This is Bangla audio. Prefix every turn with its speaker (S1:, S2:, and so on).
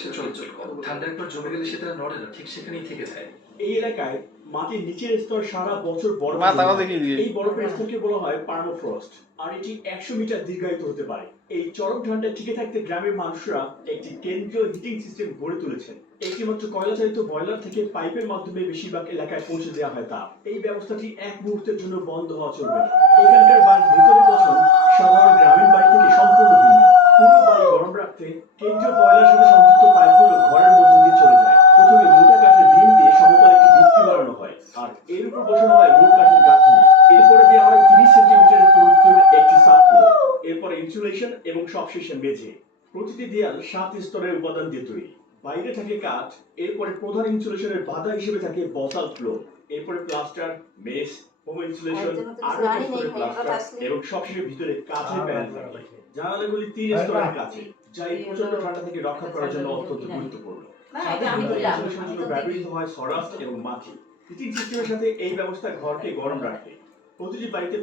S1: সে করে ঠান্ডা একবার জমে গেলে সেটা নড়ে না ঠিক সেখানেই থেকে যায়।
S2: এই এলাকায় মাটির নিচের স্তর সারা বছর বরফ
S3: মা,
S2: জমে
S3: তাকাও
S2: থাকে।
S3: দেখি দিয়ে।
S2: এই বরফের স্তরকে বলা হয় পার্মাফ্রস্ট। আর এটি একশো মিটার দীর্ঘায়িত হতে পারে। এই চরম ঠান্ডায় টিকে থাকতে গ্রামের মানুষরা একটি কেন্দ্রীয় হিটিং সিস্টেম গড়ে তুলেছেন। একটি মাত্র কয়লা চালিত বয়লার থেকে পাইপের মাধ্যমে বেশিরভাগ এলাকায় পৌঁছে দেওয়া হয় তা এই ব্যবস্থাটি এক মুহূর্তের জন্য বন্ধ হওয়া চলবে না। এখানকার বাড়ির ভিতরে গঠন সাধারণ গ্রামীণ বাড়ি থেকে সম্পূর্ণ ভিন্ন। পুরো বাড়ি গরম রাখতে কেন্দ্রীয় বয়লার সাথে সংযুক্ত পাইপগুলো ঘরের মধ্য দিয়ে চলে যায় প্রথমে মোটা কাঠের ভীম দিয়ে সমতল একটি ভিত্তি বানানো হয় আর হয় মোট কাঠের গাঁথনি এরপরে দেওয়া হয় তিরিশ সেন্টিমিটারের পুরুত্বের একটি সাবফ্লোর এরপরে ইনসুলেশন এবং সবশেষে মেঝে। প্রতিটি দেয়াল সাত স্তরের উপাদান দিয়ে তৈরি। বাইরে থাকে কাঠ এরপরে প্রধান ইনসুলেশনের বাধা হিসেবে থাকে বসাল ফ্লোর এরপরে প্লাস্টার মেস হোম ইনসুলেশন
S4: আরও
S2: প্লাস্টার এবং সবশেষে ভিতরে কাঠের প্যানেল থাকে। জানালাগুলি তিন স্তরের কাছে যা এই প্রচণ্ড ঠান্ডা থেকে রক্ষা করার জন্য অত্যন্ত গুরুত্বপূর্ণ।
S4: না,
S2: সাথে ব্যবহৃত হয় সরাস এবং মাটি সিস্টেমের সাথে এই ব্যবস্থা ঘরকে গরম রাখে। প্রতিটি বাড়িতে